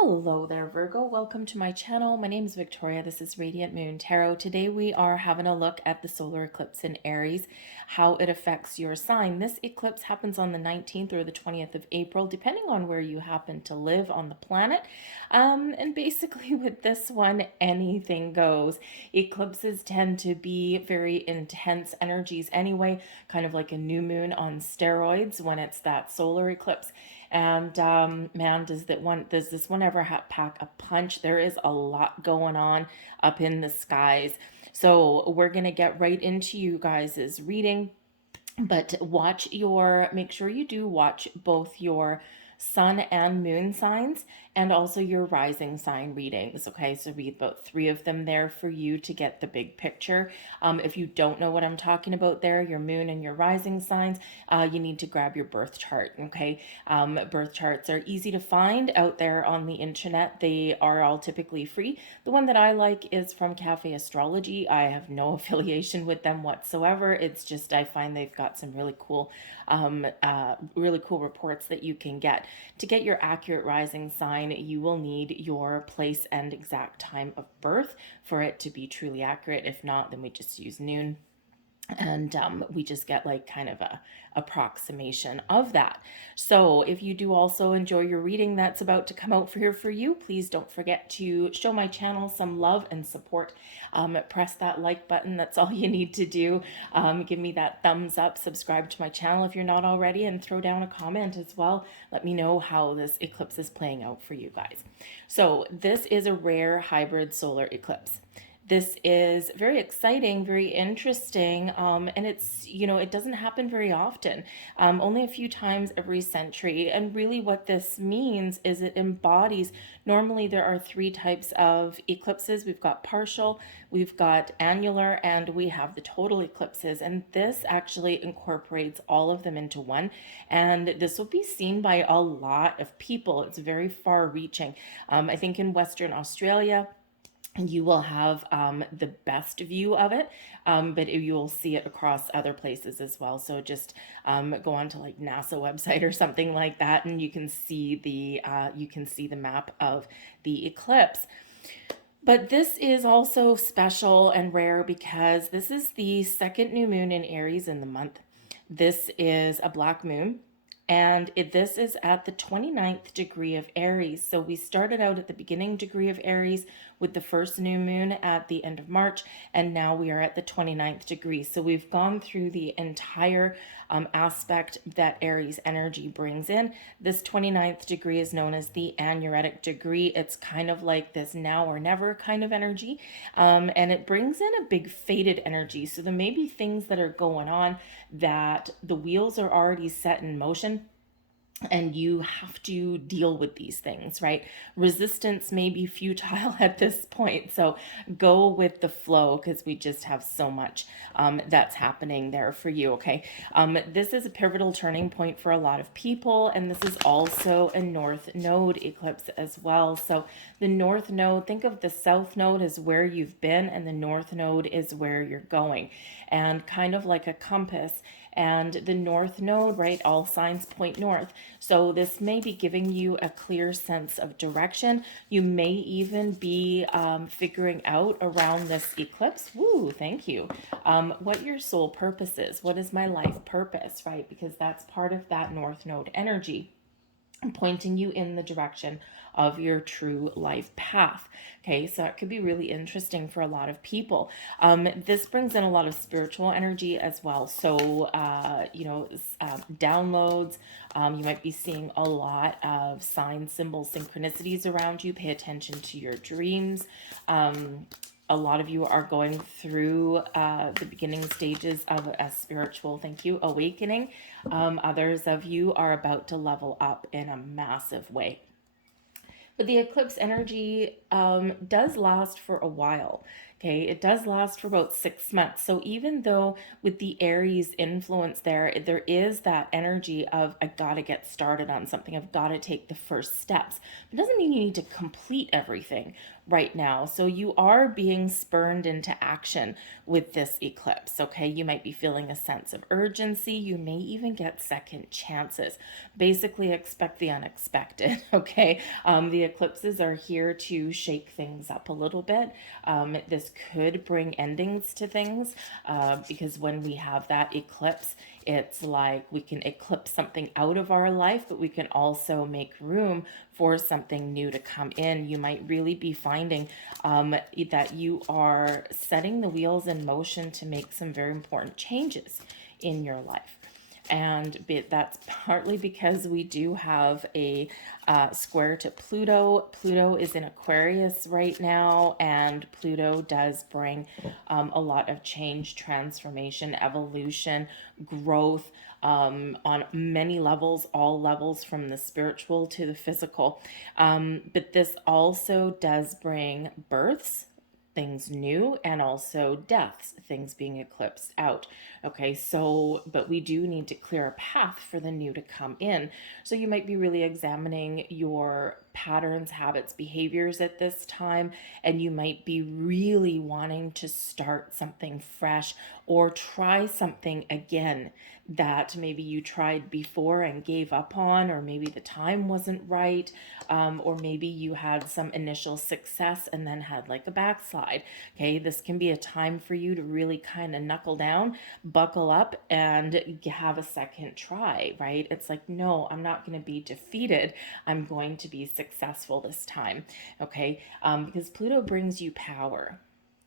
Hello there, Virgo. Welcome to my channel. My name is Victoria. This is Radiant Moon Tarot. Today we are having a look at the solar eclipse in Aries, how it affects your sign. This eclipse happens on the 19th or the 20th of April, depending on where you happen to live on the planet. And basically with this one, anything goes. Eclipses tend to be very intense energies anyway, kind of like a new moon on steroids when it's that solar eclipse. And man, does this one ever pack a punch? There is a lot going on up in the skies. So we're gonna get right into you guys' reading, but make sure you do watch both your sun and moon signs and also your rising sign readings. Okay, so read about 3 of them there for you to get the big picture. If you don't know what I'm talking about there, your moon and your rising signs, you need to grab your birth chart. Okay, birth charts are easy to find out there on the internet. They are all typically free. The one that I like is from Cafe Astrology. I have no affiliation with them whatsoever. It's just I find they've got some really cool reports that you can get. To get your accurate rising sign, you will need your place and exact time of birth for it to be truly accurate. If not, then we just use noon, and we just get like kind of a approximation of that. So if you do also enjoy your reading that's about to come out for you, please don't forget to show my channel some love and support. Press that like button. That's all you need to do. Give me that thumbs up, subscribe to my channel if you're not already, and throw down a comment as well. Let me know how this eclipse is playing out for you guys. So this is a rare hybrid solar eclipse. This is very exciting, very interesting, and it doesn't happen very often, only a few times every century. And really what this means is it embodies, normally there are 3 types of eclipses. We've got partial, we've got annular, and we have the total eclipses. And this actually incorporates all of them into one. And this will be seen by a lot of people. It's very far reaching. I think in Western Australia, you will have the best view of it, but you will see it across other places as well. So just go on to like NASA website or something like that, and you can see the map of the eclipse. But this is also special and rare because this is the second new moon in Aries in the month. This is a black moon. And this is at the 29th degree of Aries. So we started out at the beginning degree of Aries with the first new moon at the end of March, and now we are at the 29th degree. So we've gone through the entire aspect that Aries energy brings in. This 29th degree is known as the anuretic degree. It's kind of like this now or never kind of energy, and it brings in a big fated energy. So there may be things that are going on that the wheels are already set in motion, and you have to deal with these things, right? Resistance may be futile at this point, so go with the flow because we just have so much that's happening there for you, okay? This is a pivotal turning point for a lot of people, and this is also a North Node eclipse as well. So the North Node, think of the South Node as where you've been, and the North Node is where you're going, and kind of like a compass. And the North Node, right, all signs point north. So this may be giving you a clear sense of direction. You may even be figuring out around this eclipse, woo, thank you, what your soul purpose is. What is my life purpose, right? Because that's part of that North Node energy, pointing you in the direction of your true life path. Okay, so it could be really interesting for a lot of people. This brings in a lot of spiritual energy as well. So, downloads, you might be seeing a lot of signs, symbols, synchronicities around you. Pay attention to your dreams. A lot of you are going through the beginning stages of a spiritual, awakening. Others of you are about to level up in a massive way. But the eclipse energy does last for a while. Okay, it does last for about 6 months. So even though with the Aries influence there is that energy of I gotta get started on something, I've gotta take the first steps. It doesn't mean you need to complete everything right now. So you are being spurned into action with this eclipse. Okay, you might be feeling a sense of urgency. You may even get second chances. Basically, expect the unexpected. Okay, the eclipses are here to shake things up a little bit. This could bring endings to things because when we have that eclipse, it's like we can eclipse something out of our life, but we can also make room for something new to come in. You might really be finding that you are setting the wheels in motion to make some very important changes in your life. And that's partly because we do have a square to Pluto. Pluto is in Aquarius right now, and Pluto does bring a lot of change, transformation, evolution, growth on many levels, all levels from the spiritual to the physical. But this also does bring births, things new, and also deaths, things being eclipsed out. Okay, so, but we do need to clear a path for the new to come in. So you might be really examining your patterns, habits, behaviors at this time, and you might be really wanting to start something fresh or try something again that maybe you tried before and gave up on, or maybe the time wasn't right, or maybe you had some initial success and then had like a backslide. Okay, this can be a time for you to really kind of knuckle down, buckle up, and have a second try, right? It's like, no, I'm not going to be defeated. I'm going to be successful this time. Okay, because Pluto brings you power.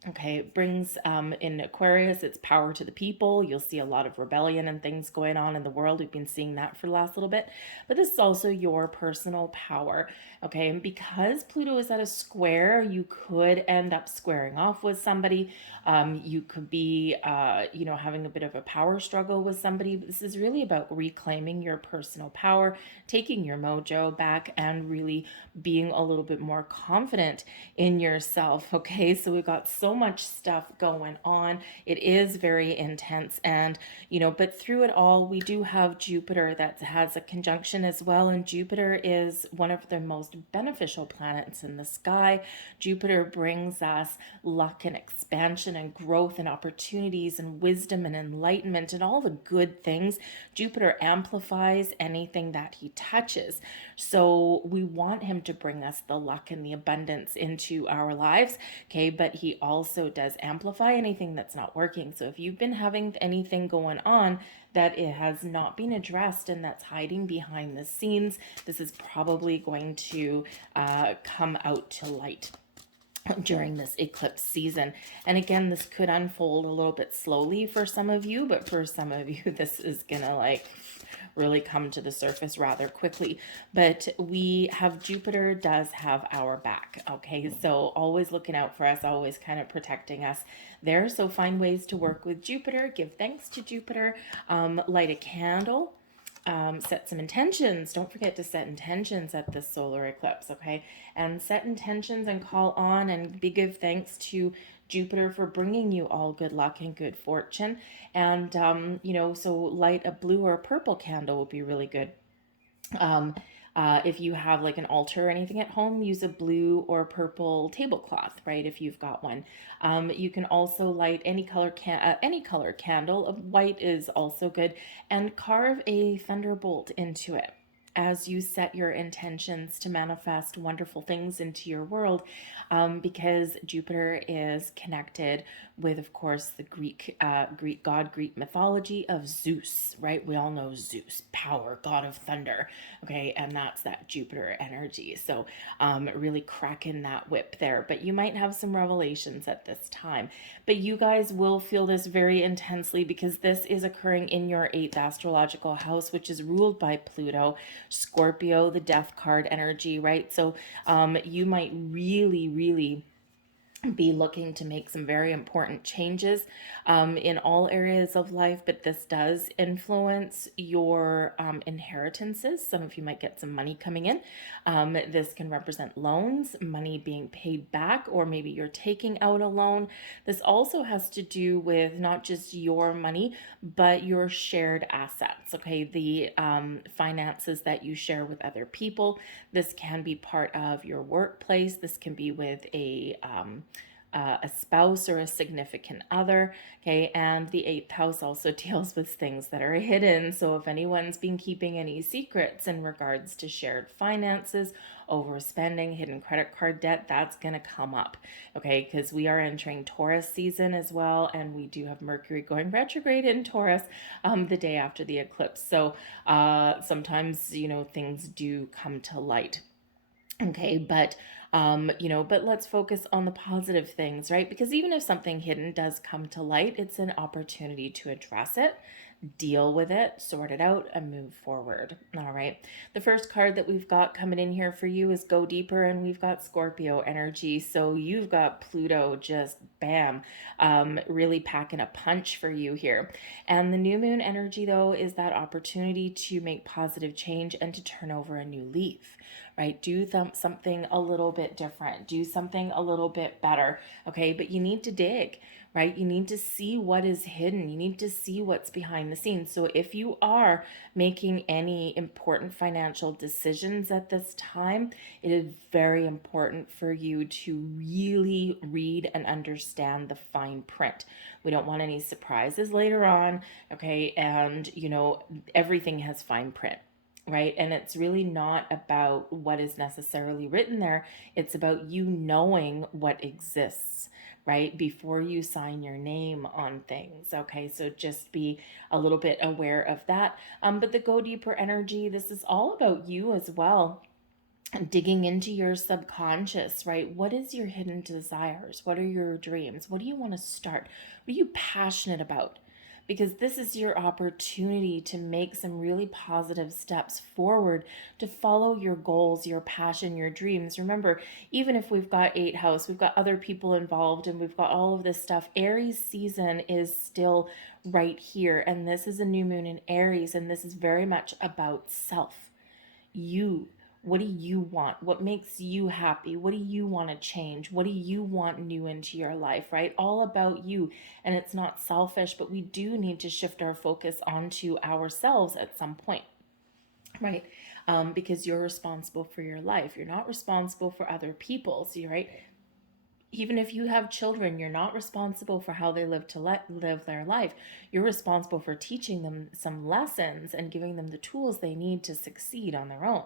Okay, it brings in Aquarius, it's power to the people. You'll see a lot of rebellion and things going on in the world. We've been seeing that for the last little bit. But this is also your personal power. Okay, and because Pluto is at a square, you could end up squaring off with somebody. You could be, having a bit of a power struggle with somebody. This is really about reclaiming your personal power, taking your mojo back, and really being a little bit more confident in yourself. Okay, so we've got so much stuff going on. It is very intense, and but through it all, we do have Jupiter that has a conjunction as well, and Jupiter is one of the most beneficial planets in the sky. Jupiter brings us luck and expansion and growth and opportunities and wisdom and enlightenment and all the good things. Jupiter amplifies anything that he touches. So we want him to bring us the luck and the abundance into our lives. Okay, but he also does amplify anything that's not working. So if you've been having anything going on that it has not been addressed and that's hiding behind the scenes, this is probably going to come out to light during this eclipse season. And again, this could unfold a little bit slowly for some of you, but for some of you, this is gonna really come to the surface rather quickly. But we have Jupiter does have our back. Okay, so always looking out for us, always kind of protecting us there. So find ways to work with Jupiter, give thanks to Jupiter, light a candle, set some intentions. Don't forget to set intentions at this solar eclipse, okay? And set intentions and call on and give thanks to Jupiter for bringing you all good luck and good fortune. And, so light a blue or a purple candle would be really good. If you have like an altar or anything at home, use a blue or purple tablecloth, right? If you've got one, you can also light any color candle. White is also good, and carve a thunderbolt into it as you set your intentions to manifest wonderful things into your world, because Jupiter is connected with, of course, the Greek god, Greek mythology of Zeus, right? We all know Zeus, power, god of thunder, okay? And that's that Jupiter energy. So really cracking that whip there. But you might have some revelations at this time. But you guys will feel this very intensely because this is occurring in your 8th astrological house, which is ruled by Pluto, Scorpio, the death card energy, right? So you might really, really be looking to make some very important changes in all areas of life, but this does influence your inheritances. Some of you might get some money coming in. This can represent loans, money being paid back, or maybe you're taking out a loan. This also has to do with not just your money, but your shared assets, okay? The finances that you share with other people. This can be part of your workplace. This can be with a spouse or a significant other, okay? And the eighth house also deals with things that are hidden. So if anyone's been keeping any secrets in regards to shared finances, overspending, hidden credit card debt, that's going to come up, okay? Because we are entering Taurus season as well, and we do have Mercury going retrograde in Taurus the day after the eclipse. So sometimes, things do come to light. Okay, but let's focus on the positive things, right? Because even if something hidden does come to light, it's an opportunity to address it, deal with it, sort it out, and move forward. All right. The first card that we've got coming in here for you is Go Deeper, and we've got Scorpio energy. So you've got Pluto just bam, really packing a punch for you here. And the new moon energy, though, is that opportunity to make positive change and to turn over a new leaf, right? Do something a little bit different, do something a little bit better, okay? But you need to dig, right? You need to see what is hidden. You need to see what's behind the scenes. So if you are making any important financial decisions at this time, it is very important for you to really read and understand the fine print. We don't want any surprises later on, okay? And, everything has fine print, right? And it's really not about what is necessarily written there. It's about you knowing what exists, right? Before you sign your name on things. Okay. So just be a little bit aware of that. But the Go Deeper energy, this is all about you as well. Digging into your subconscious, right? What is your hidden desires? What are your dreams? What do you want to start? What are you passionate about? Because this is your opportunity to make some really positive steps forward to follow your goals, your passion, your dreams. Remember, even if we've got eight house, we've got other people involved, and we've got all of this stuff, Aries season is still right here. And this is a new moon in Aries, and this is very much about self. You. What do you want? What makes you happy? What do you want to change? What do you want new into your life, right? All about you. And it's not selfish, but we do need to shift our focus onto ourselves at some point, right? Because you're responsible for your life. You're not responsible for other people's, right? Even if you have children, you're not responsible for how they live their life. You're responsible for teaching them some lessons and giving them the tools they need to succeed on their own,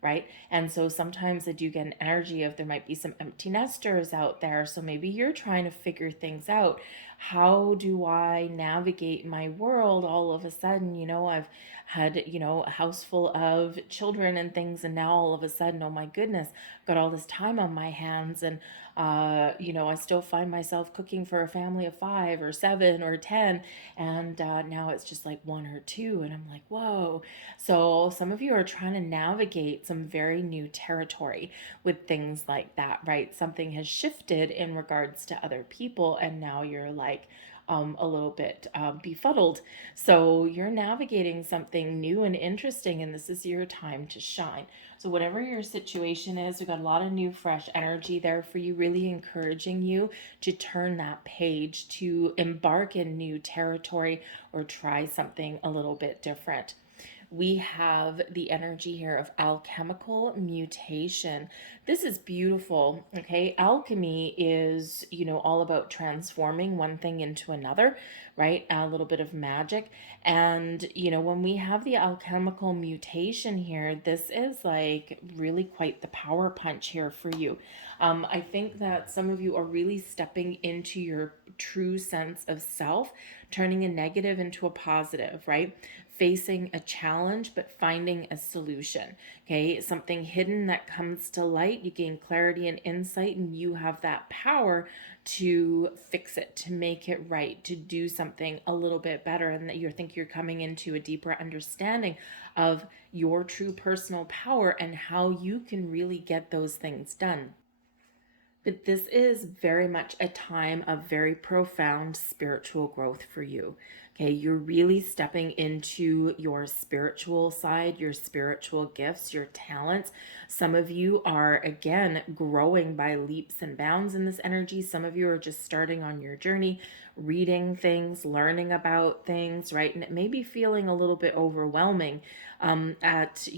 right? And so sometimes I do get an energy of there might be some empty nesters out there. So maybe you're trying to figure things out. How do I navigate my world all of a sudden? I've had, a house full of children and things, and now all of a sudden, oh my goodness, got all this time on my hands, and I still find myself cooking for a family of 5 or 7 or 10, and now it's just like 1 or 2, and I'm like, whoa. So some of you are trying to navigate some very new territory with things like that, right? Something has shifted in regards to other people, and now you're like, a little bit befuddled. So you're navigating something new and interesting, and this is your time to shine. So whatever your situation is, we've got a lot of new, fresh energy there for you, really encouraging you to turn that page, to embark in new territory or try something a little bit different. We have the energy here of alchemical mutation. This is beautiful. Okay. Alchemy is, all about transforming one thing into another, right? A little bit of magic. And, when we have the alchemical mutation here, this is like really quite the power punch here for you. I think that some of you are really stepping into your true sense of self, turning a negative into a positive, right? Facing a challenge, but finding a solution. Okay. Something hidden that comes to light, you gain clarity and insight, and you have that power to fix it, to make it right, to do something a little bit better. And that you think you're coming into a deeper understanding of your true personal power and how you can really get those things done. But this is very much a time of very profound spiritual growth for you. Okay, you're really stepping into your spiritual side, your spiritual gifts, your talents. Some of you are, again, growing by leaps and bounds in this energy. Some of you are just starting on your journey, reading things, learning about things, right? And it may be feeling a little bit overwhelming at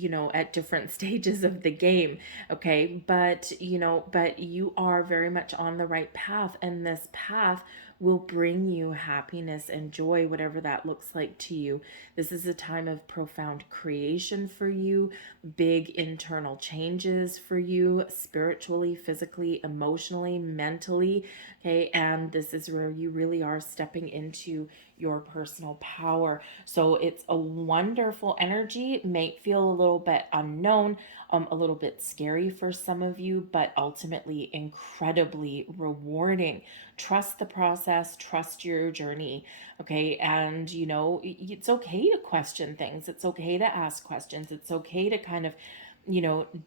different stages of the game. Okay, but you are very much on the right path, and this path will bring you happiness and joy, whatever that looks like to you. This is a time of profound creation for you, big internal changes for you, spiritually, physically, emotionally, mentally. Okay, and this is where you really are stepping into your personal power. So it's a wonderful energy. It may feel a little bit unknown, a little bit scary for some of you, but ultimately incredibly rewarding. Trust the process, trust your journey. Okay, and it's okay to question things, it's okay to ask questions, it's okay to kind of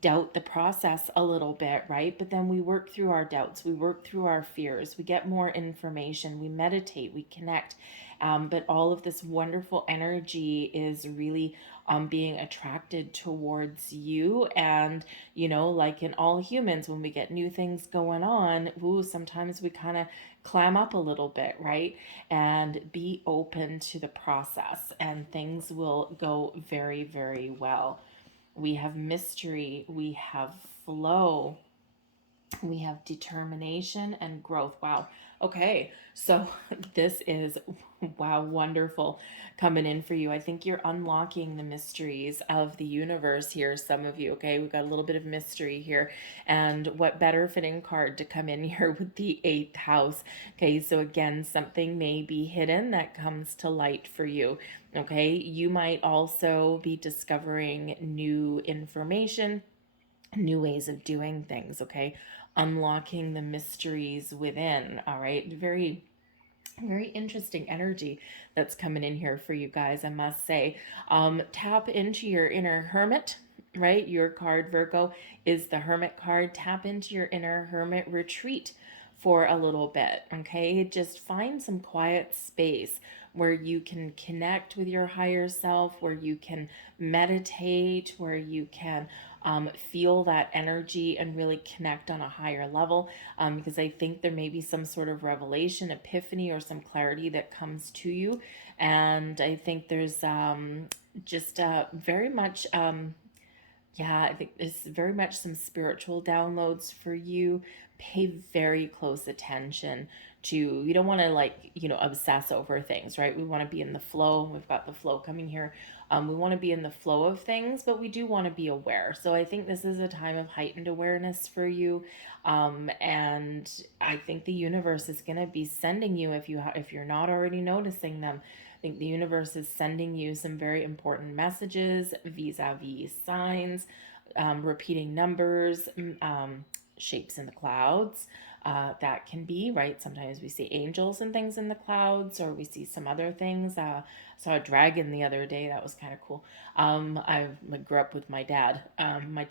doubt the process a little bit, right? But then we work through our doubts, we work through our fears, we get more information, we meditate, we connect. But all of this wonderful energy is really being attracted towards you. And, like in all humans, when we get new things going on, sometimes we kind of clam up a little bit, right? And be open to the process, and things will go very, very well. We have mystery, we have flow, we have determination and growth. Wow. Okay. So this is, wow, wonderful coming in for you. I think you're unlocking the mysteries of the universe here, some of you. Okay. We've got a little bit of mystery here. And what better fitting card to come in here with the eighth house. Okay. So again, something may be hidden that comes to light for you. Okay. You might also be discovering new information, new ways of doing things. Okay, unlocking the mysteries within. All right, very, very interesting energy that's coming in here for you guys, I must say. Tap into your inner hermit, right? Your card, Virgo, is the hermit card. Tap into your inner hermit, retreat for a little bit. Okay, just find some quiet space where you can connect with your higher self, where you can meditate, where you can feel that energy and really connect on a higher level. Because I think there may be some sort of revelation, epiphany, or some clarity that comes to you. And I think there's just very much yeah, I think there's very much some spiritual downloads for you. Pay very close attention to, you don't want to obsess over things, right? We want to be in the flow. We've got the flow coming here. We want to be in the flow of things, but we do want to be aware. So I think this is a time of heightened awareness for you. And I think the universe is going to be sending you, if you're not already noticing them, I think the universe is sending you some very important messages, vis-a-vis signs, repeating numbers, shapes in the clouds. That can be, right? Sometimes we see angels and things in the clouds, or we see some other things. Saw a dragon the other day. That was kind of cool. I grew up with my dad. My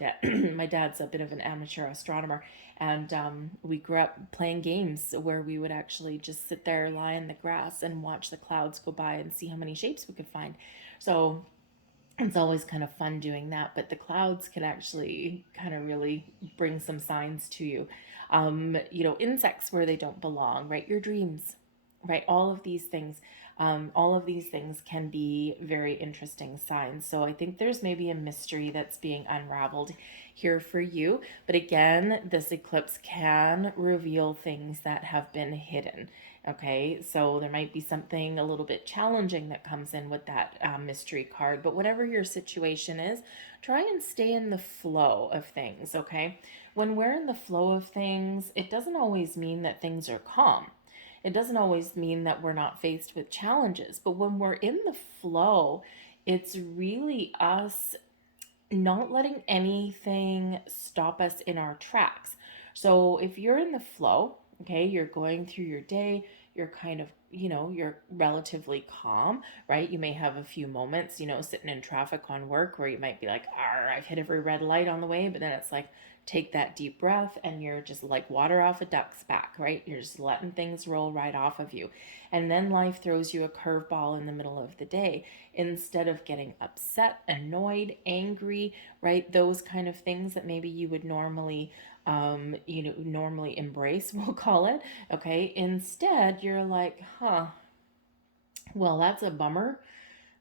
dad's a bit of an amateur astronomer, and we grew up playing games where we would actually just sit there, lie in the grass, and watch the clouds go by and see how many shapes we could find. So it's always kind of fun doing that, but the clouds can actually kind of really bring some signs to you. Insects where they don't belong, right? Your dreams, right? All of these things can be very interesting signs. So I think there's maybe a mystery that's being unraveled here for you. But again, this eclipse can reveal things that have been hidden. Okay, so there might be something a little bit challenging that comes in with that mystery card, but whatever your situation is, try and stay in the flow of things. Okay, when we're in the flow of things, it doesn't always mean that things are calm. It doesn't always mean that we're not faced with challenges, but when we're in the flow, it's really us not letting anything stop us in our tracks. So if you're in the flow, okay, you're going through your day, you're kind of you're relatively calm, right? You may have a few moments, sitting in traffic on work where you might be like, I've hit every red light on the way, but then it's like, take that deep breath and you're just like water off a duck's back, right? You're just letting things roll right off of you. And then life throws you a curveball in the middle of the day. Instead of getting upset, annoyed, angry, right? Those kind of things that maybe you would normally normally embrace, we'll call it. Okay. Instead, you're like, well, that's a bummer.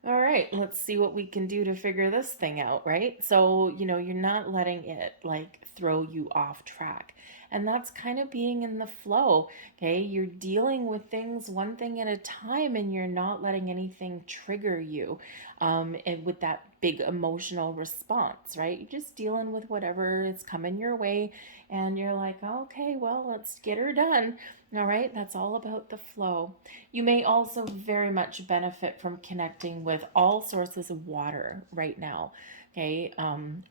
All right, let's see what we can do to figure this thing out, right? So, you're not letting it like throw you off track. And that's kind of being in the flow, okay? You're dealing with things one thing at a time and you're not letting anything trigger you and with that big emotional response, right? You're just dealing with whatever is coming your way and you're like, okay, well, let's get her done. All right, that's all about the flow. You may also very much benefit from connecting with all sources of water right now. Okay,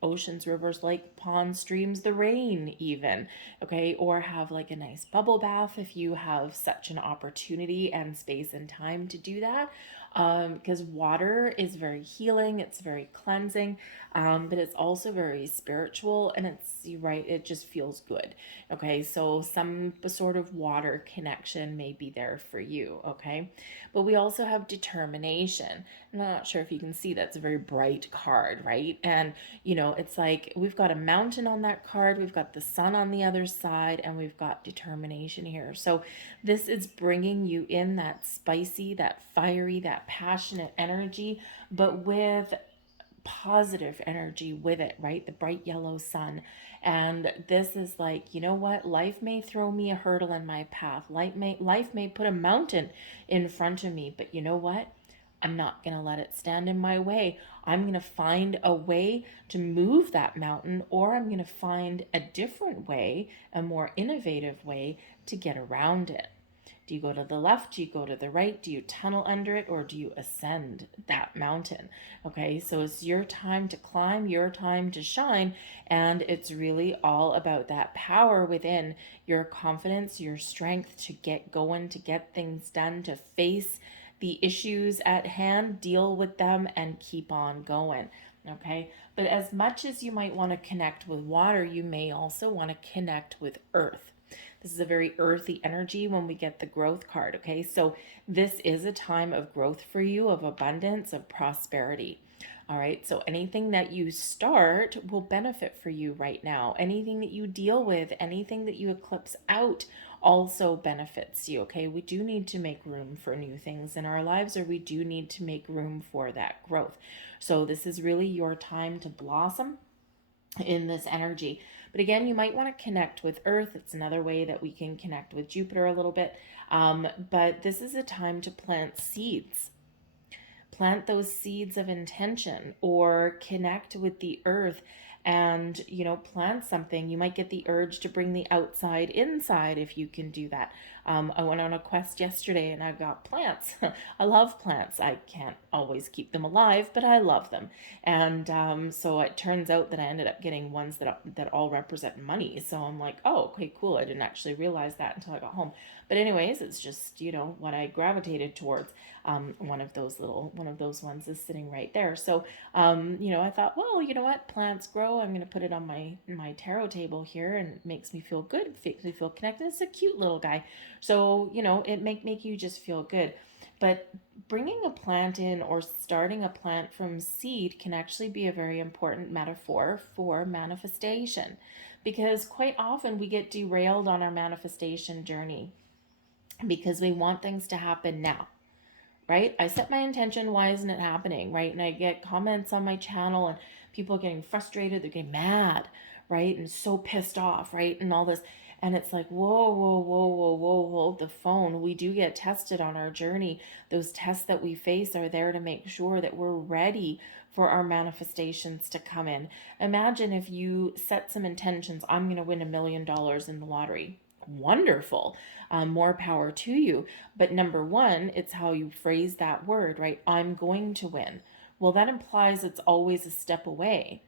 oceans, rivers, lake, ponds, streams, the rain, even. Okay, or have like a nice bubble bath if you have such an opportunity and space and time to do that. Because water is very healing, it's very cleansing, but it's also very spiritual and it's right, it just feels good. Okay, so some sort of water connection may be there for you. Okay, but we also have determination. I'm not sure if you can see that's a very bright card, right? And it's like we've got a mountain on that card, we've got the sun on the other side, and we've got determination here. So this is bringing you in that spicy, that fiery, that passionate energy, but with positive energy with it, right? The bright yellow sun. And this is like, you know what? Life may throw me a hurdle in my path. Life may put a mountain in front of me, but you know what? I'm not going to let it stand in my way. I'm going to find a way to move that mountain, or I'm going to find a different way, a more innovative way to get around it. Do you go to the left? Do you go to the right? Do you tunnel under it or do you ascend that mountain? Okay, so it's your time to climb, your time to shine, and it's really all about that power within, your confidence, your strength to get going, to get things done, to face the issues at hand, deal with them, and keep on going. Okay, but as much as you might want to connect with water, you may also want to connect with earth. This is a very earthy energy when we get the growth card, okay? So this is a time of growth for you, of abundance, of prosperity. All right, so anything that you start will benefit for you right now. Anything that you deal with, anything that you eclipse out also benefits you, okay? We do need to make room for new things in our lives, or we do need to make room for that growth. So this is really your time to blossom in this energy. But again, you might want to connect with Earth. It's another way that we can connect with Jupiter a little bit. But this is a time to plant seeds. Plant those seeds of intention or connect with the earth and plant something. You might get the urge to bring the outside inside if you can do that. I went on a quest yesterday and I got plants. I love plants. I can't always keep them alive, but I love them. And so it turns out that I ended up getting ones that all represent money. So I'm like, oh, okay, cool. I didn't actually realize that until I got home. But anyways, it's just what I gravitated towards. One of those ones is sitting right there. So I thought, well, you know what, plants grow. I'm going to put it on my tarot table here, and it makes me feel good. It makes me feel connected. It's a cute little guy. So it make you just feel good. But bringing a plant in or starting a plant from seed can actually be a very important metaphor for manifestation, because quite often we get derailed on our manifestation journey because we want things to happen now, right? I set my intention, why isn't it happening, right? And I get comments on my channel and people getting frustrated, they're getting mad, right? And so pissed off, right? And all this. And it's like, whoa, whoa, whoa, whoa, whoa, hold the phone. We do get tested on our journey. Those tests that we face are there to make sure that we're ready for our manifestations to come in. Imagine if you set some intentions, I'm going to win $1 million in the lottery. Wonderful. More power to you. But number one, it's how you phrase that word, right? I'm going to win. Well, that implies it's always a step away.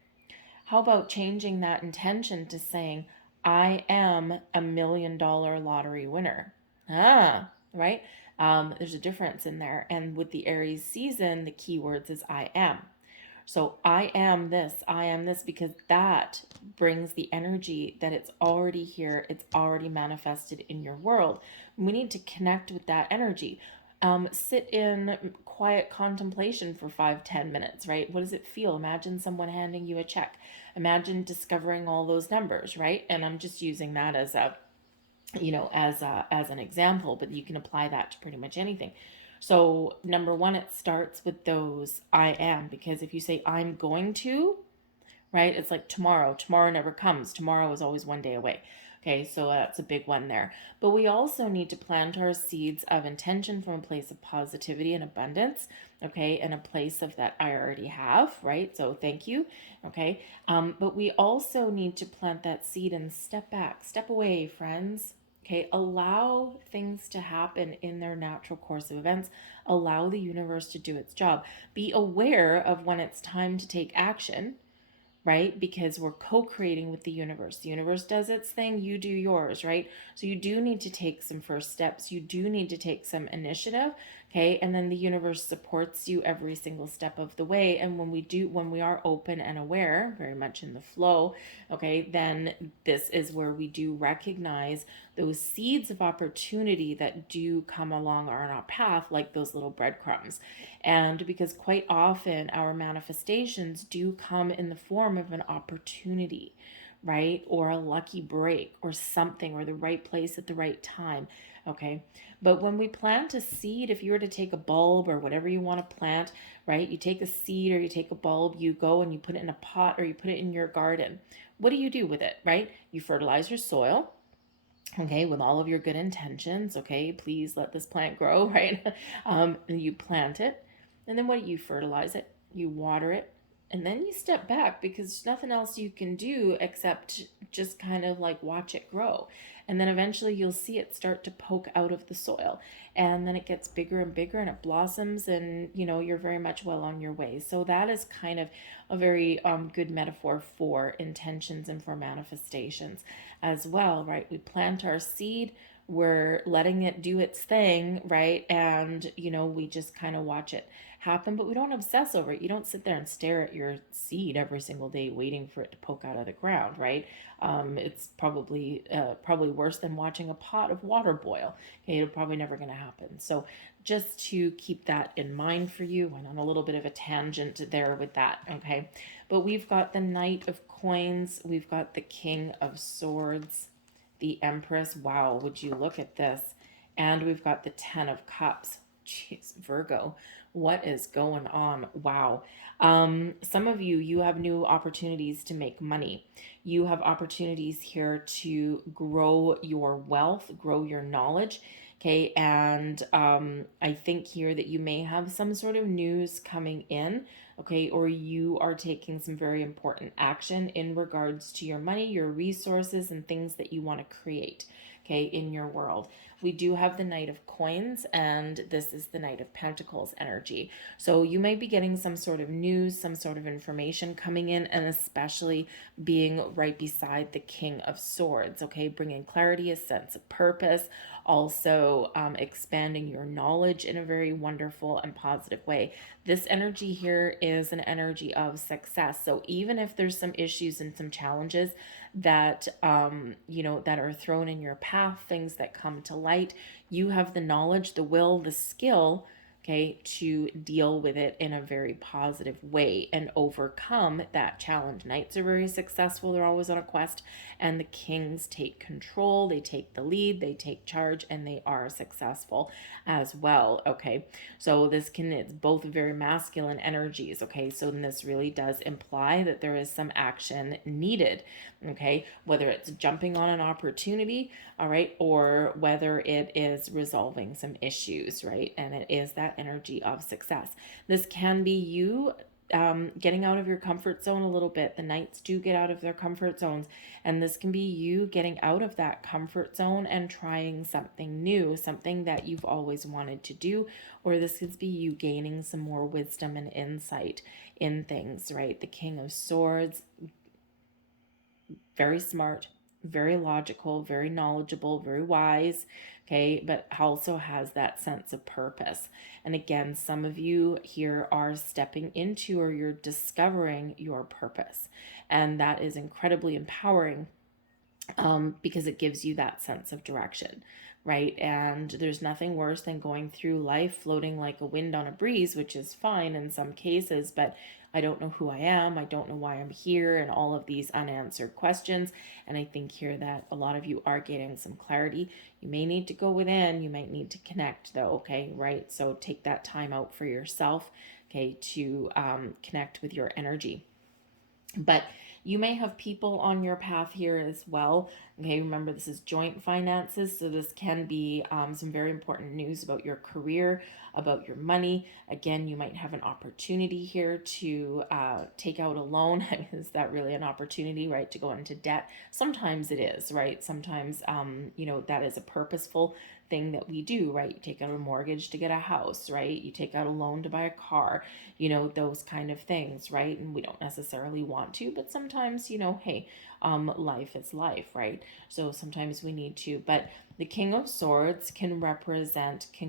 How about changing that intention to saying, I am $1 million lottery winner? Right? There's a difference in there. And with the Aries season, the keywords is I am. So I am this, because that brings the energy that it's already here, it's already manifested in your world. We need to connect with that energy. Sit in quiet contemplation for 5-10 minutes, right? What does it feel? Imagine someone handing you a check. Imagine discovering all those numbers, right? And I'm just using that as a as an example, but you can apply that to pretty much anything. So number one, it starts with those I am, because if you say I'm going to, right, it's like tomorrow never comes, tomorrow is always one day away. Okay, so that's a big one there. But we also need to plant our seeds of intention from a place of positivity and abundance, okay, and a place of that I already have, right? So thank you, okay. But we also need to plant that seed and step back, step away, friends. Okay, allow things to happen in their natural course of events. Allow the universe to do its job. Be aware of when it's time to take action, right? Because we're co-creating with the universe. The universe does its thing, you do yours, right? So you do need to take some first steps. You do need to take some initiative, okay? And then the universe supports you every single step of the way. And when we are open and aware, very much in the flow, okay, then this is where we do recognize those seeds of opportunity that do come along on our path, like those little breadcrumbs. And because quite often our manifestations do come in the form of an opportunity, right? Or a lucky break or something, or the right place at the right time. Okay. But when we plant a seed, if you were to take a bulb or whatever you want to plant, right? You take a seed or you take a bulb, you go and you put it in a pot or you put it in your garden. What do you do with it, right? You fertilize your soil, okay, with all of your good intentions. Okay, please let this plant grow, right? And you plant it, and then what do you fertilize it, you water it, and then you step back, because there's nothing else you can do except just kind of like watch it grow. And then eventually you'll see it start to poke out of the soil, and then it gets bigger and bigger and it blossoms, and you're very much well on your way. So that is kind of a very good metaphor for intentions and for manifestations as well, right? We plant our seed, we're letting it do its thing, right? And we just kind of watch it happen, but we don't obsess over it. You don't sit there and stare at your seed every single day waiting for it to poke out of the ground, right? It's probably worse than watching a pot of water boil. Okay, it'll probably never going to happen. So just to keep that in mind for you. Went on a little bit of a tangent there with that, okay? But we've got the Knight of Coins, we've got the King of Swords, the Empress. Wow, would you look at this? And we've got the Ten of Cups. Jeez, Virgo, what is going on? Wow. Some of you have new opportunities to make money. You have opportunities here to grow your wealth, grow your knowledge. Okay, and I think here that you may have some sort of news coming in, okay, or you are taking some very important action in regards to your money, your resources, and things that you want to create, okay, in your world. We do have the Knight of Coins, and this is the Knight of Pentacles energy. So you may be getting some sort of news, some sort of information coming in, and especially being right beside the King of Swords, okay, bringing clarity, a sense of purpose, also expanding your knowledge in a very wonderful and positive way. This energy here is an energy of success. So even if there's some issues and some challenges that that are thrown in your path, things that come to light, you have the knowledge, the will, the skill, okay, to deal with it in a very positive way and overcome that challenge. Knights are very successful, they're always on a quest, and the kings take control, they take the lead, they take charge, and they are successful as well, okay? So it's both very masculine energies, okay? So this really does imply that there is some action needed, okay? Whether it's jumping on an opportunity, all right, or whether it is resolving some issues, right? And it is that energy of success. This can be you getting out of your comfort zone a little bit. The Knights do get out of their comfort zones, and this can be you getting out of that comfort zone and trying something new, something that you've always wanted to do, or this could be you gaining some more wisdom and insight in things, right? The King of Swords, very smart, very logical, very knowledgeable, very wise, okay, but also has that sense of purpose. And again, some of you here are stepping into, or you're discovering your purpose. And that is incredibly empowering, because it gives you that sense of direction, right? And there's nothing worse than going through life floating like a wind on a breeze, which is fine in some cases, but I don't know who I am, I don't know why I'm here, and all of these unanswered questions. And I think here that a lot of you are getting some clarity. You may need to go within, you might need to connect though, okay, right? So take that time out for yourself, okay, to connect with your energy. But you may have people on your path here as well. Okay, remember this is joint finances, so this can be some very important news about your career, about your money. Again, you might have an opportunity here to take out a loan. Is that really an opportunity, right? To go into debt? Sometimes it is, right? Sometimes, that is a purposeful thing that we do, right? You take out a mortgage to get a house, right? You take out a loan to buy a car, those kind of things, right? And we don't necessarily want to, but sometimes, hey, life is life, right? So sometimes we need to. But the King of Swords can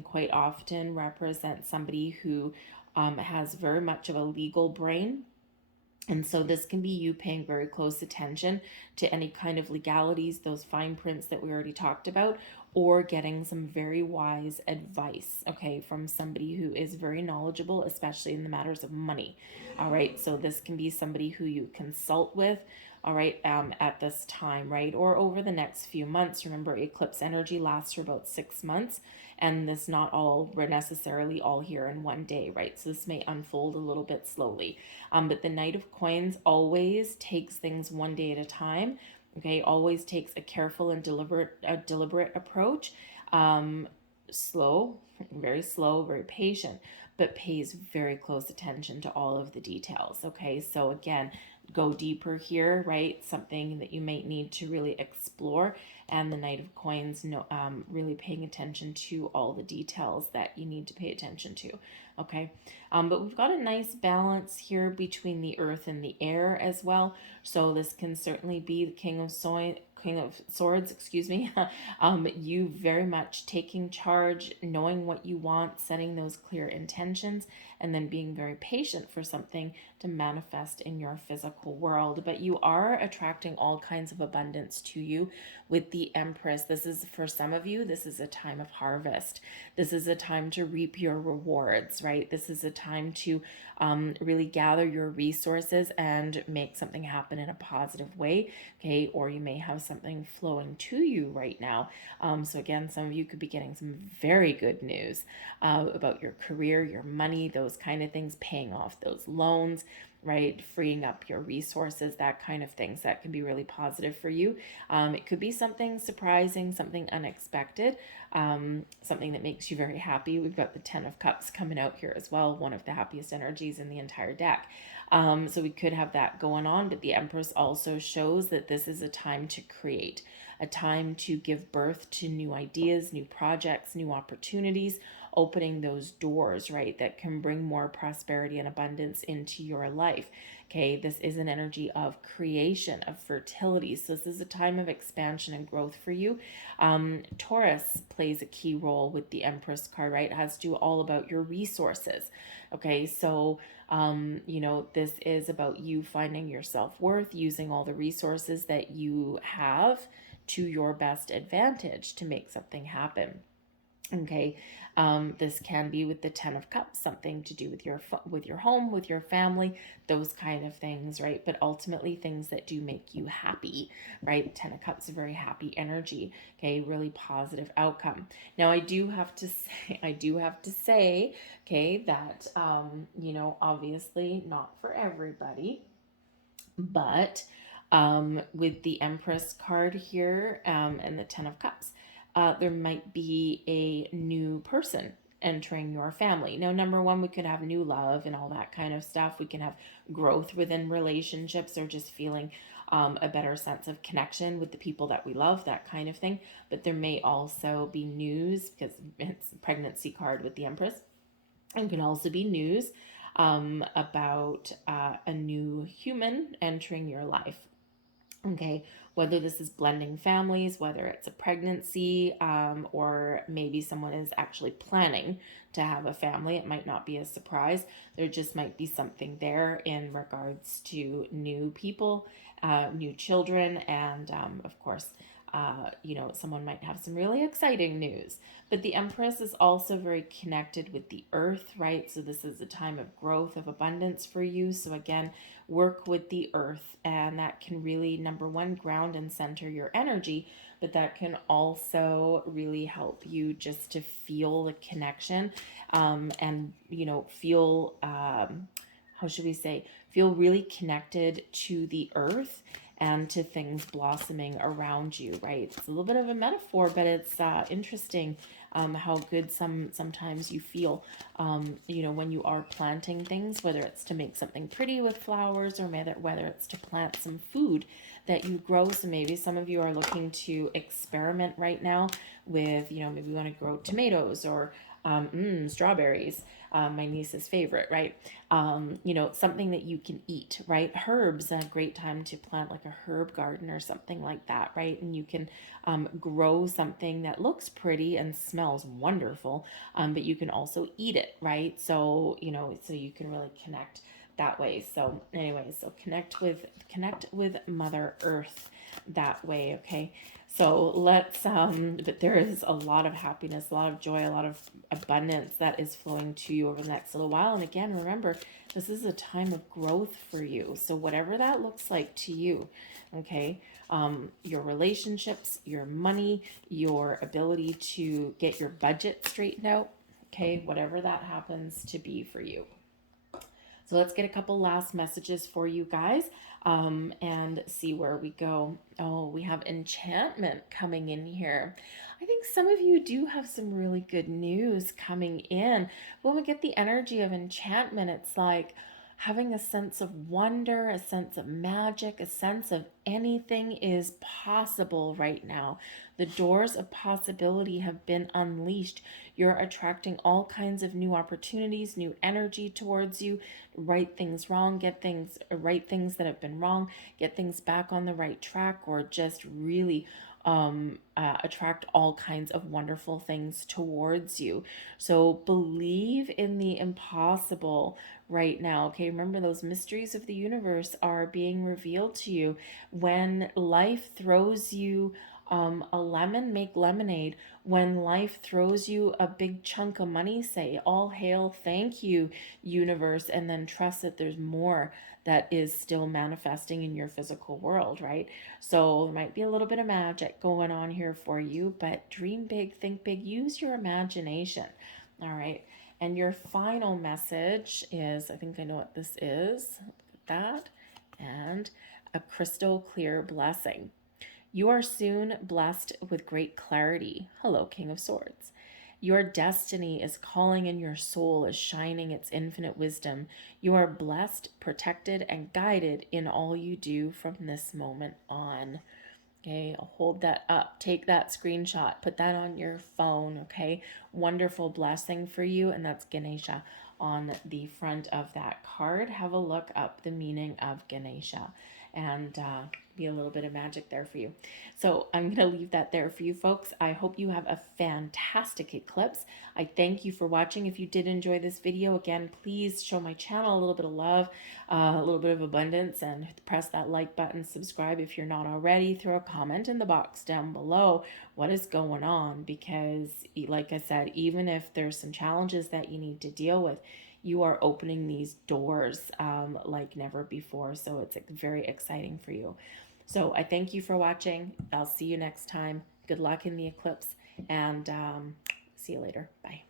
quite often represent somebody who has very much of a legal brain. And so this can be you paying very close attention to any kind of legalities, those fine prints that we already talked about, or getting some very wise advice, okay, from somebody who is very knowledgeable, especially in the matters of money. All right, so this can be somebody who you consult with, all right, at this time, right, or over the next few months. Remember, eclipse energy lasts for about 6 months, and this not all necessarily all here in one day, right? So this may unfold a little bit slowly. But the Knight of Coins always takes things one day at a time. Okay, always takes a careful and deliberate approach. Slow, very patient, but pays very close attention to all of the details. Okay, so again, go deeper here, right? Something that you might need to really explore. And the Knight of Coins, really paying attention to all the details that you need to pay attention to. Okay, but we've got a nice balance here between the earth and the air as well. So this can certainly be the King of Swords, excuse me. You very much taking charge, knowing what you want, setting those clear intentions, and then being very patient for something to manifest in your physical world. But you are attracting all kinds of abundance to you with the Empress. This is, for some of you, this is a time of harvest. This is a time to reap your rewards, right? This is a time to really gather your resources and make something happen in a positive way, okay? Or you may have something flowing to you right now. So again, some of you could be getting some very good news about your career, your money, those kind of things, paying off those loans, right? Freeing up your resources, that kind of things. That can be really positive for you. It could be something surprising, something unexpected, something that makes you very happy. We've got the 10 of Cups coming out here as well, one of the happiest energies in the entire deck. So we could have that going on, but the Empress also shows that this is a time to create, a time to give birth to new ideas, new projects, new opportunities, opening those doors, right, that can bring more prosperity and abundance into your life. Okay, this is an energy of creation, of fertility. So this is a time of expansion and growth for you. Taurus plays a key role with the Empress card, right? It has to do all about your resources. Okay, so this is about you finding your self-worth, using all the resources that you have to your best advantage to make something happen. Okay, this can be with the 10 of Cups, something to do with your home, with your family, those kind of things, right? But ultimately things that do make you happy, right? 10 of Cups, a very happy energy, okay, really positive outcome. Now I do have to say, okay, that obviously not for everybody, but with the Empress card here, and the 10 of Cups, there might be a new person entering your family. Now, number one, we could have new love and all that kind of stuff. We can have growth within relationships, or just feeling a better sense of connection with the people that we love, that kind of thing. But there may also be news, because it's a pregnancy card with the Empress. It can also be news about a new human entering your life. Okay, whether this is blending families, whether it's a pregnancy, or maybe someone is actually planning to have a family, it might not be a surprise. There just might be something there in regards to new people, new children, and of course, someone might have some really exciting news. But the Empress is also very connected with the earth, right? So this is a time of growth, of abundance for you. So again, work with the earth, and that can really, number one, ground and center your energy, but that can also really help you just to feel the connection, and feel, how should we say, feel really connected to the earth and to things blossoming around you, right? It's a little bit of a metaphor, but it's interesting, how good sometimes you feel, when you are planting things, whether it's to make something pretty with flowers, or whether it's to plant some food that you grow. So maybe some of you are looking to experiment right now with, maybe you want to grow tomatoes, or strawberries, my niece's favorite, right? Something that you can eat, right? Herbs, a great time to plant like a herb garden or something like that, right? And you can grow something that looks pretty and smells wonderful, but you can also eat it, right? So, so you can really connect that way. So anyways, so connect with Mother Earth that way, okay? So but there is a lot of happiness, a lot of joy, a lot of abundance that is flowing to you over the next little while. And again, remember, this is a time of growth for you. So whatever that looks like to you, okay? Your relationships, your money, your ability to get your budget straightened out, okay? Whatever that happens to be for you. So let's get a couple last messages for you guys, and see where we go. Oh, we have enchantment coming in here. I think some of you do have some really good news coming in. When we get the energy of enchantment, it's like having a sense of wonder, a sense of magic, a sense of anything is possible right now. The doors of possibility have been unleashed. You're attracting all kinds of new opportunities, new energy towards you. Right things wrong, right things that have been wrong, get things back on the right track, or just really attract all kinds of wonderful things towards you. So believe in the impossible right now. Okay, remember, those mysteries of the universe are being revealed to you. When life throws you a lemon, make lemonade. When life throws you a big chunk of money, say, all hail, thank you, universe, and then trust that there's more that is still manifesting in your physical world, right? So there might be a little bit of magic going on here for you, but dream big, think big, use your imagination. All right. And your final message is, I think I know what this is. Look at that. And a crystal clear blessing. You are soon blessed with great clarity. Hello, King of Swords. Your destiny is calling and your soul is shining its infinite wisdom. You are blessed, protected, and guided in all you do from this moment on. Okay, I'll hold that up. Take that screenshot. Put that on your phone, okay? Wonderful blessing for you, and that's Ganesha on the front of that card. Have a look up the meaning of Ganesha, and be a little bit of magic there for you. So I'm going to leave that there for you folks. I hope you have a fantastic eclipse. I thank you for watching. If you did enjoy this video, again, please show my channel a little bit of love, a little bit of abundance, and press that like button. Subscribe if you're not already. Throw a comment in the box down below. What is going on? Because like I said, even if there's some challenges that you need to deal with, you are opening these doors like never before. So it's very exciting for you. So I thank you for watching. I'll see you next time. Good luck in the eclipse, and see you later. Bye.